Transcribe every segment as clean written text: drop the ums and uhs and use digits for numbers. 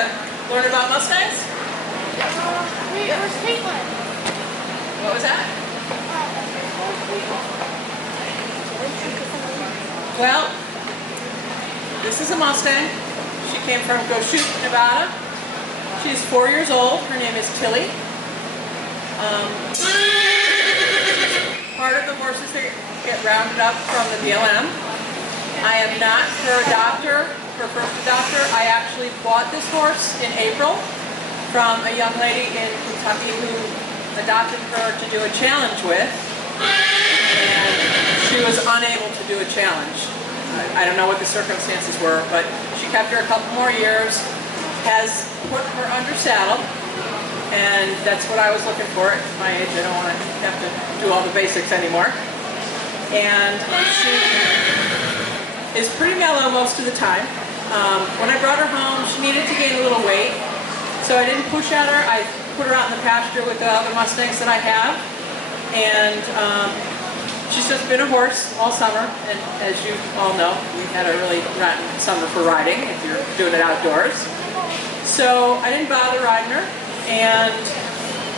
to learn about Mustangs? Where's Caitlin? What was that? Well, this is a Mustang. She came from Goshute, Nevada. She's 4 years old. Her name is Tilly. Part of the horses that get rounded up from the BLM. I am not her adopter, her first adopter. I actually bought this horse in April from a young lady in Kentucky who adopted her to do a challenge with, and she was unable to do a challenge. I don't know what the circumstances were, but she kept her a couple more years, has put her under saddle, and that's what I was looking for at my age. I don't want to have to do all the basics anymore. And she is pretty mellow most of the time. When I brought her home, she needed to gain a little weight, so I didn't push at her. I put her out in the pasture with the other Mustangs that I have, and she's just been a horse all summer, and as you all know, we've had a really rotten summer for riding if you're doing it outdoors. So I didn't bother riding her, and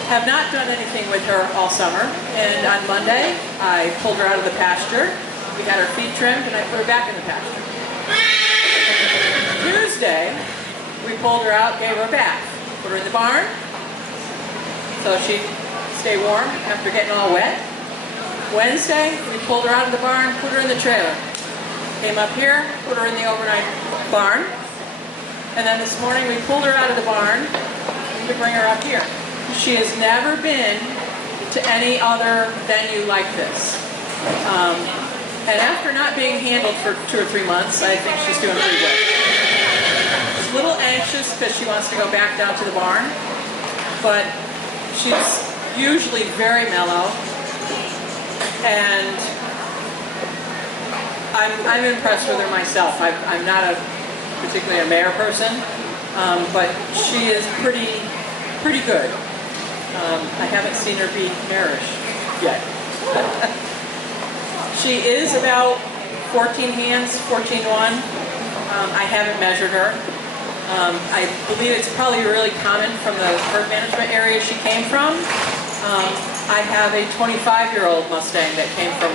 have not done anything with her all summer. And on Monday, I pulled her out of the pasture. We had her feet trimmed, and I put her back in the pasture. Tuesday, we pulled her out, gave her a bath, put her in the barn, so she'd stay warm after getting all wet. Wednesday, we pulled her out of the barn, put her in the trailer. Came up here, put her in the overnight barn. And then this morning, we pulled her out of the barn to bring her up here. She has never been to any other venue like this. And after not being handled for 2 or 3 months, I think she's doing pretty good. She's a little anxious because she wants to go back down to the barn, but she's usually very mellow, and I'm impressed with her myself. I'm not particularly a mare person, but she is pretty good. I haven't seen her be marish yet. She is about 14 hands, 14-1. I haven't measured her. I believe it's probably really common from the herd management area she came from. I have a 25-year-old Mustang that came from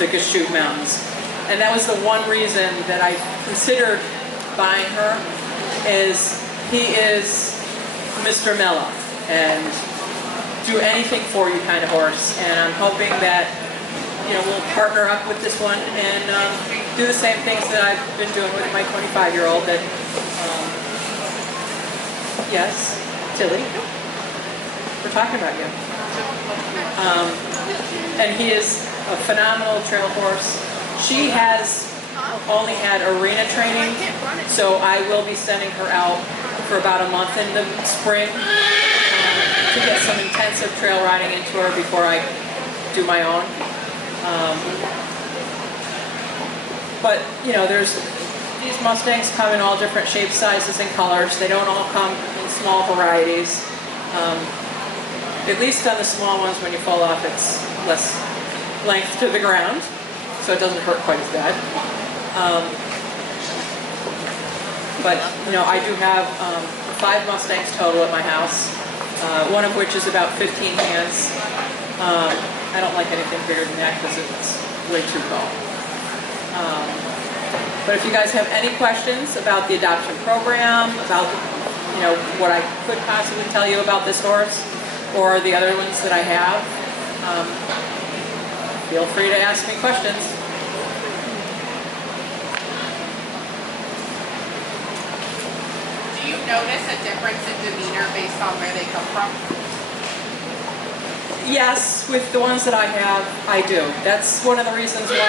the Goshute Mountains. And that was the one reason that I considered buying her, is he is Mr. Mellow and do anything for you kind of horse. And I'm hoping that, you know, we'll partner up with this one and do the same things that I've been doing with my 25-year-old. That, yes, Tilly, we're talking about you. And he is a phenomenal trail horse. She has only had arena training, so I will be sending her out for about a month in the spring to get some intensive trail riding into her before I do my own. But, you know, these Mustangs come in all different shapes, sizes, and colors. They don't all come in small varieties. At least on the small ones, when you fall off, it's less length to the ground, so it doesn't hurt quite as bad. But, you know, I do have 5 Mustangs total at my house, one of which is about 15 hands. I don't like anything bigger than that because it's way too tall. But if you guys have any questions about the adoption program, about, you know, what I could possibly tell you about this horse or the other ones that I have, feel free to ask me questions. Do you notice a difference in demeanor based on where they come from? Yes, with the ones that I have, I do. That's one of the reasons why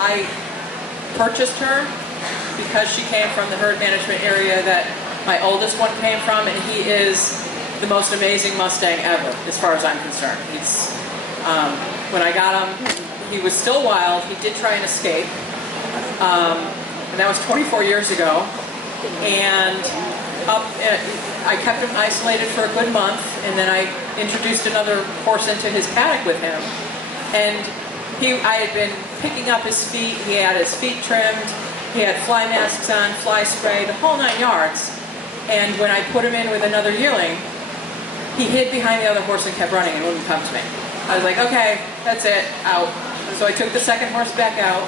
I purchased her, because she came from the herd management area that my oldest one came from, and he is the most amazing Mustang ever, as far as I'm concerned. He's, when I got him, he was still wild. He did try and escape, and that was 24 years ago. And I kept him isolated for a good month, and then I introduced another horse into his paddock with him. And I had been picking up his feet. He had his feet trimmed, He had fly masks on, fly spray, the whole 9 yards. And when I put him in with another yearling, he hid behind the other horse and kept running and wouldn't come to me. I was like, okay, that's it, out. So I took the second horse back out.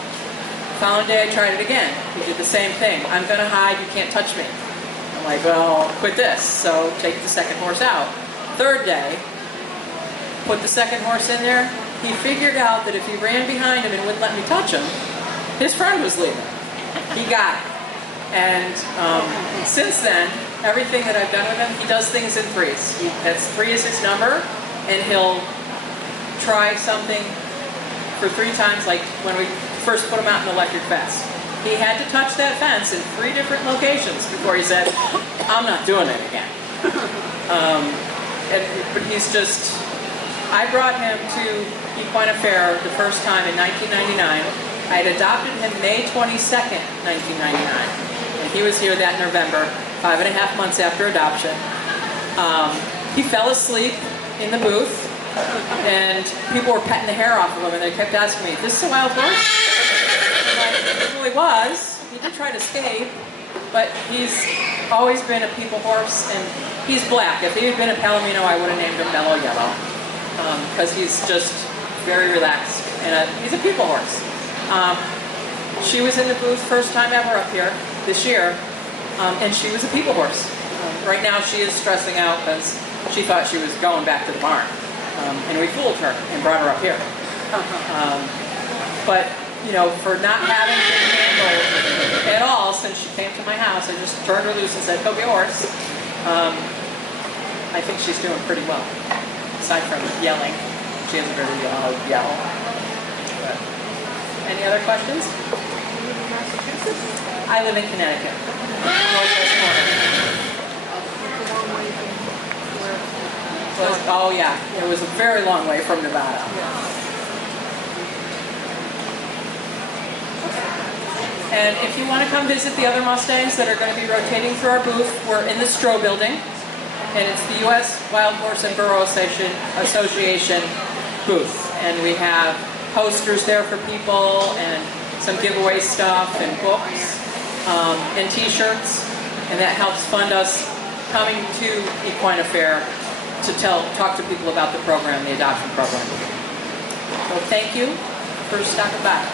Following day, I tried it again. He did the same thing. I'm gonna hide, you can't touch me. I'm like, well, quit this. So take the second horse out. Third day, put the second horse in there. He figured out that if he ran behind him and wouldn't let me touch him, his friend was leaving. He got it. And since then, everything that I've done with him, he does things in threes. That's 3 is his number, and he'll try something for 3 times, like when we first put him out in the electric fence. He had to touch that fence in 3 different locations before he said, I'm not doing it again. But he's just, I brought him to Equine Fair the first time in 1999. I had adopted him May 22nd, 1999. And he was here that November, 5.5 months after adoption. He fell asleep in the booth, and people were petting the hair off of him, and they kept asking me, is this a wild horse? Well, he was. He did try to escape, but he's always been a people horse, and he's black. If he had been a Palomino, I would have named him Mellow Yellow, because he's just very relaxed, and he's a people horse. She was in the booth first time ever up here this year, and she was a people horse. Right now she is stressing out because she thought she was going back to the barn, and we fooled her and brought her up here. But you know, for not having been handled at all since she came to my house, I just turned her loose and said, go be a horse. I think she's doing pretty well, aside from yelling. She has a very loud yell. But, any other questions? I live in Connecticut, northwest corner. Oh yeah, it was a very long way from Nevada. And if you want to come visit the other Mustangs that are going to be rotating through our booth, we're in the Stroh building, and it's the U.S. Wild Horse and Burro Association booth. And we have posters there for people, and some giveaway stuff, and books, and t-shirts, and that helps fund us coming to Equine Fair to talk to people about the program, the adoption program. So thank you for stopping by.